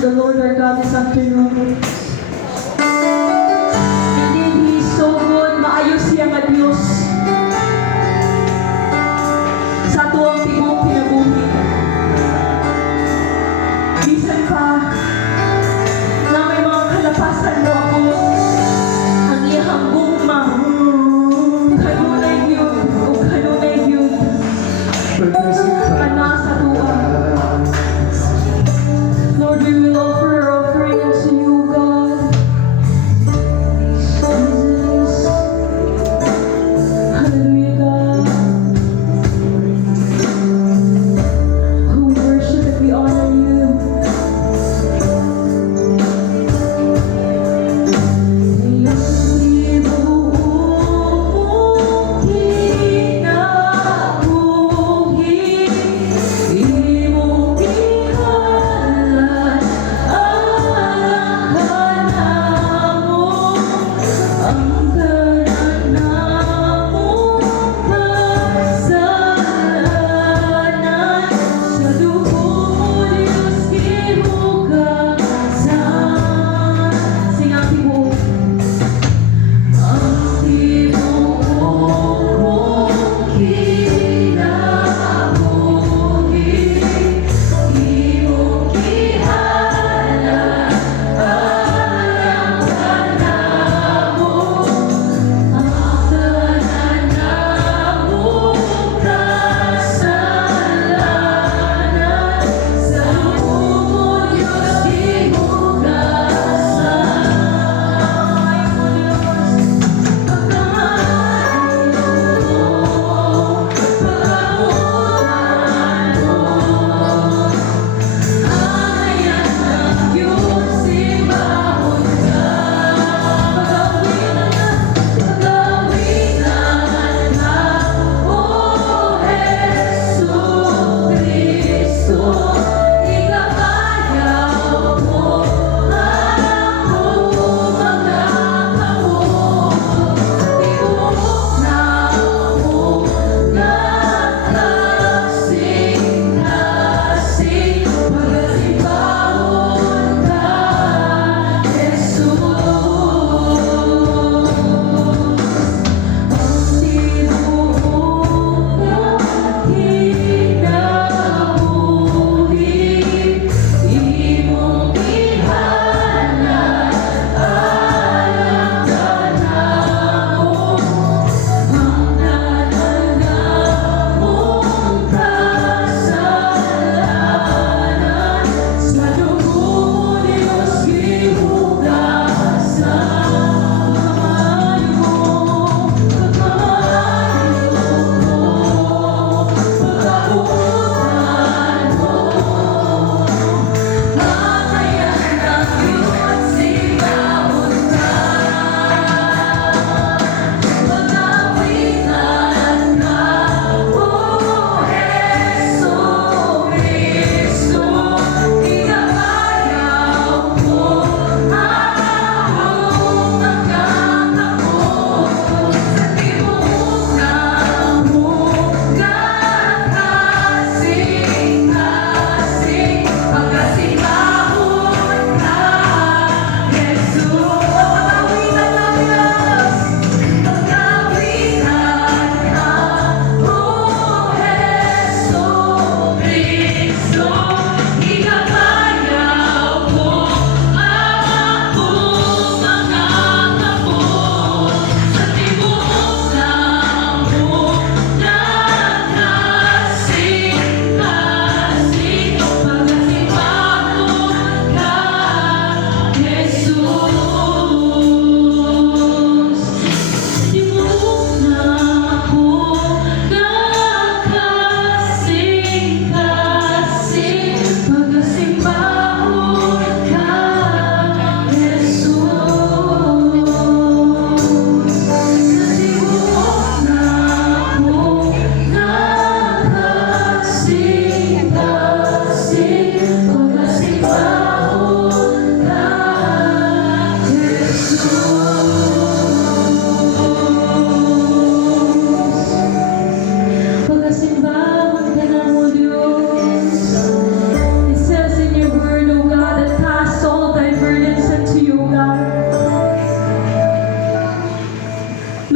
the Lord our God this afternoon. Indeed, He is so good. Maayo siya nga Diyos. Sa tuwang tibok pinabuhi. Bisan pa na may mga kalapasan mo ako, ang iyahang gugma, kanunay yun, o kanunay yun, kana sa tuwa. Lord, we will offer our offering unto you, God.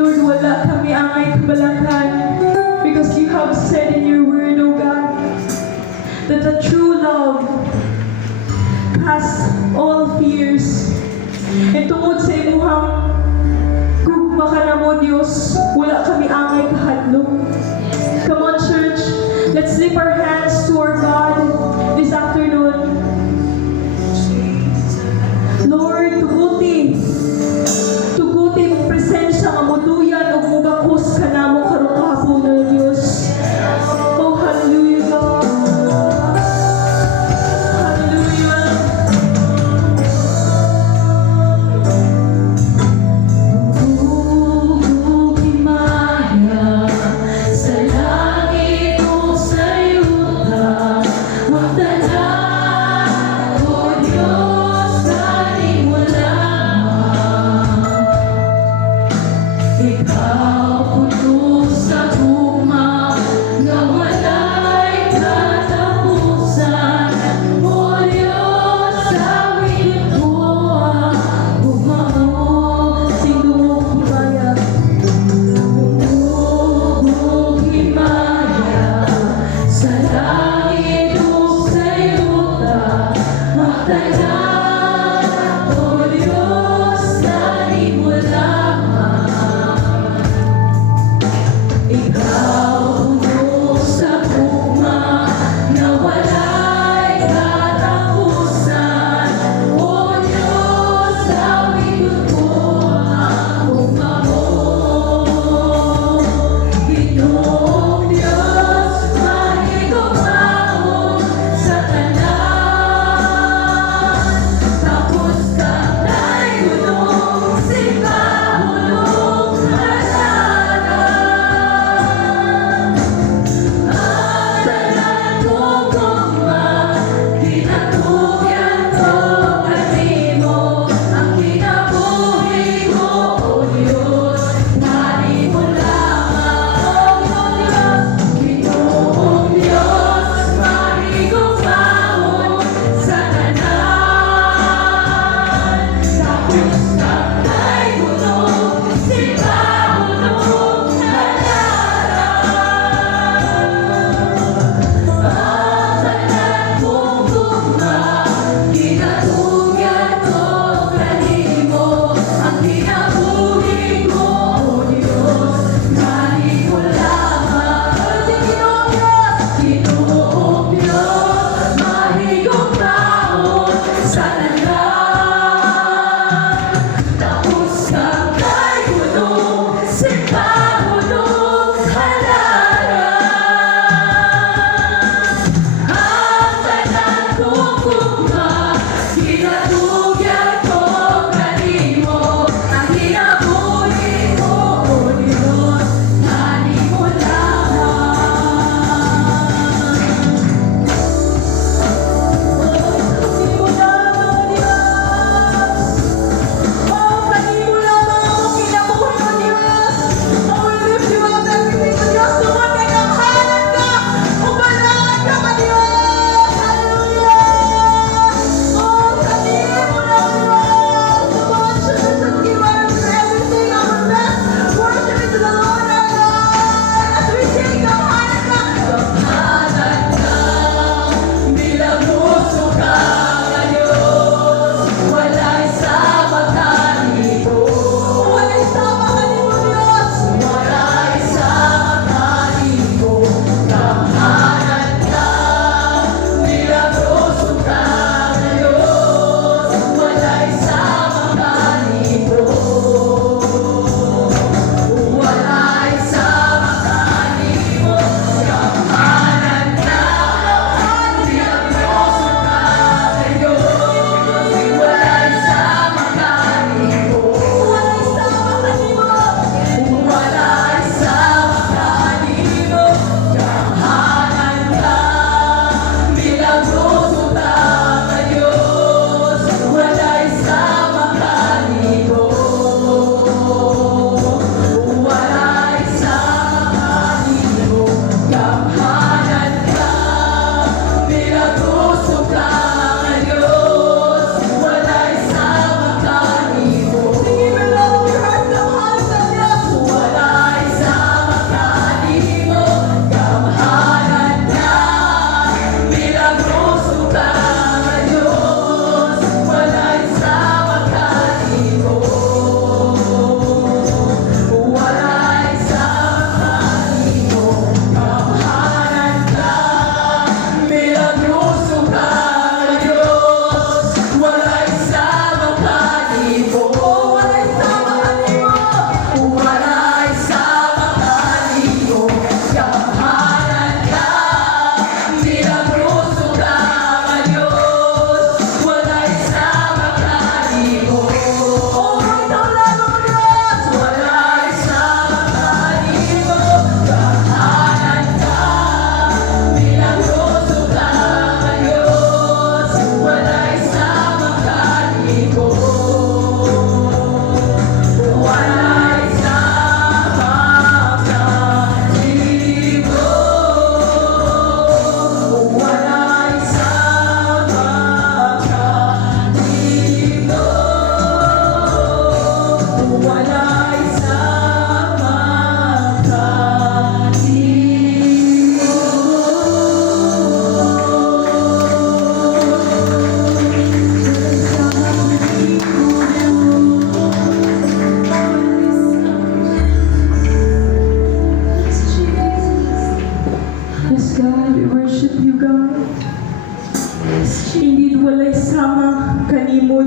Lord, wala kami angay kabalakan. Because you have said in your word, O God, that the true love casts all fears. And tungod sa imuhang gugma ka na mo, Diyos, wala kami angay kahadlok. Come on, church. Let's lift our hands to our God this afternoon. Lord, tuguti mong presensya nga moduyan o mugakos ka na mo karong kahapon na Diyos. Oh, hallelujah, God. Hallelujah.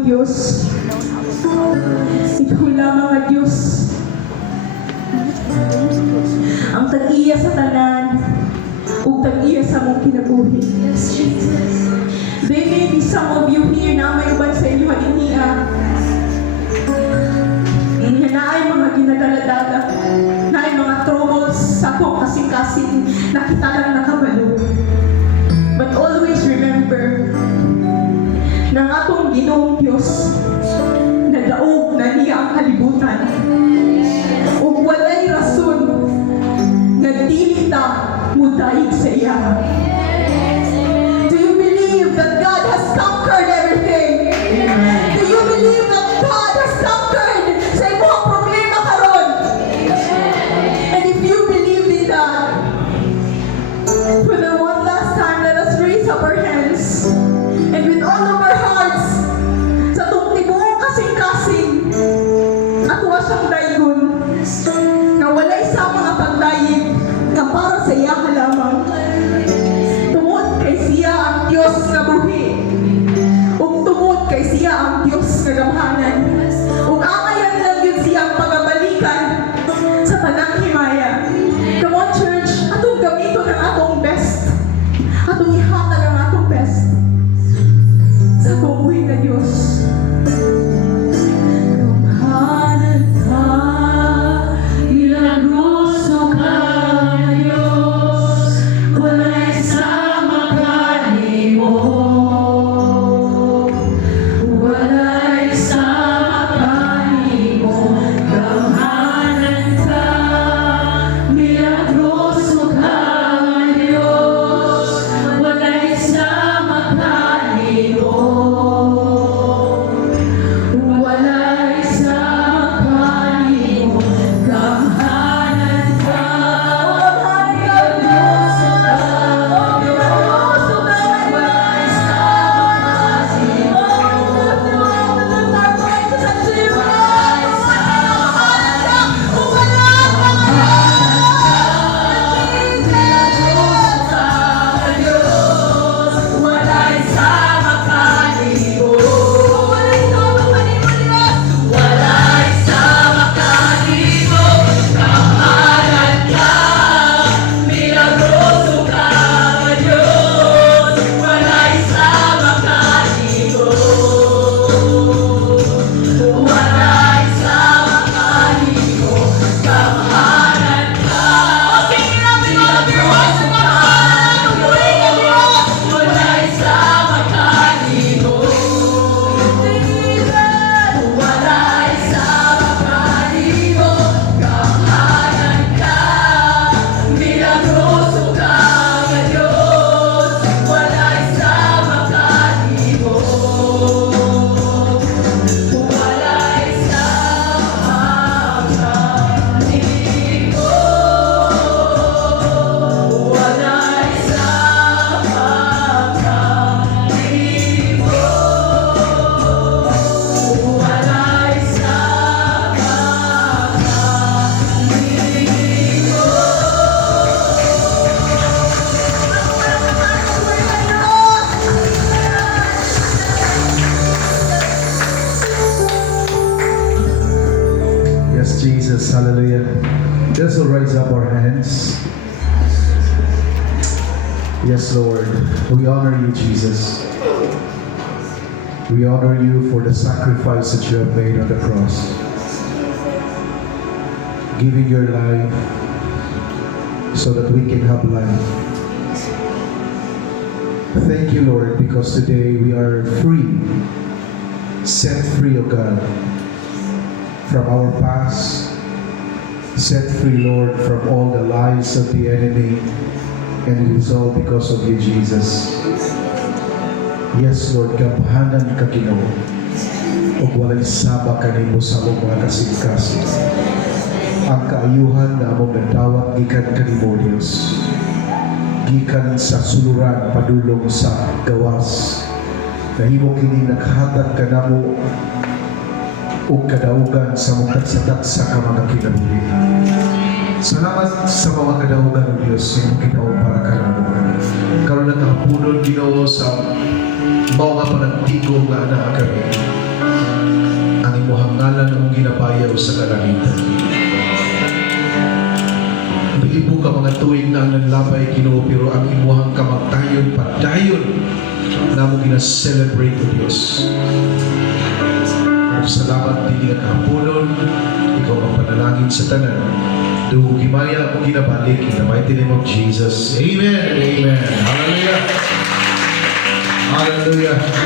Diyos. Ikaw lamang ang Diyos. Ang tag-iya sa tanan, ug tag-iya sa mong kinabuhi. There may be some of you here na may uban sa inyo haliniya. Nga na ay mga ginadaladaga, na ay mga troubles sa kong kasing-kasing na kita lang nakabalo. But always remember na nga atong Ginoong Diyos na daog na niya ang kalibutan. Ug walay rason na dili ta mudayeg sa iya. Do you believe that God has conquered everything? Do you believe that God has conquered sa imong problema karon? And if you believe in that, for the one last time, let us raise up our hands and with all of our hearts sa itong tibuong kasing-kasing at huwa siyang daygon na walay sa mga pagdayig na para sa iya lamang. Tungod kay siya ang Diyos na buhi. Ug tungod kay siya ang Diyos na gamhanan. Ug amayan lang yun siyang pagabalikan sa tanang himaya. Come on, church, atong gamiton ang atong best. Atong ihatag ang atong best sa buhay na Diyos. Gamhanan ka, milagroso ka, Diyos, walay sama ka nimo. Walay sama ka nimo. Gamhanan ka, milagroso ka, Diyos, walay sama ka nimo. Walay sama ka nimo. Gamhanan ka, milagroso ka, Diyos, walay sama ka nimo. Walay sama ka nimo. Walay sama ka nimo. Gamhanan ka, milagroso ka, Diyos, walay sama ka nimo. Walay sama ka nimo. Gamhanan ka, milagroso ka, walay sama ka nimo. Walay sama ka nimo. Gamhanan ka, milagroso ka, Diyos, walay sama ka nimo. Walay sama ka nimo. Walay sama ka nimo. Walay sama Yes, Jesus, hallelujah. Let's all raise up our hands. Yes, Lord, we honor you, Jesus. We honor you for the sacrifice that you have made on the cross. Giving your life so that we can have life. Thank you, Lord, because today we are free, set free, O God, from our past, set free, Lord, from all the lies of the enemy, and it is all because of you, Jesus. Yes, Lord, gamhanan ka Ginoo, ug walay saba kanimo sa among mga kasing-kasing. Ang kaayuhan na among nadawat gikan kanimo, Dios, gikan sa suluran padulong sa gawas. Nahimo kini naghatag kanamo ug kadaugan sa mga tagsa-tagsa ka mga kinabuhi. Salamat sa mga kadaugan ng Diyos sa imong Ginoo para kanamo. Karon nakapunod Ginoo sa mga panagtigo nga naa kami. imuhang ngalan among ginapayaw sa kalangitan. Bilibo ka mga tuig na ang nanlabay Ginoo, pero ang imuhang kamagtayon padayon na mo gina-celebrate o Diyos. Salamat din nga kahaponon, ikaw magpanalangin sa tanan. Dugo gimaya mo ginabalik in the mighty name of Jesus. Amen and amen. Hallelujah. Hallelujah.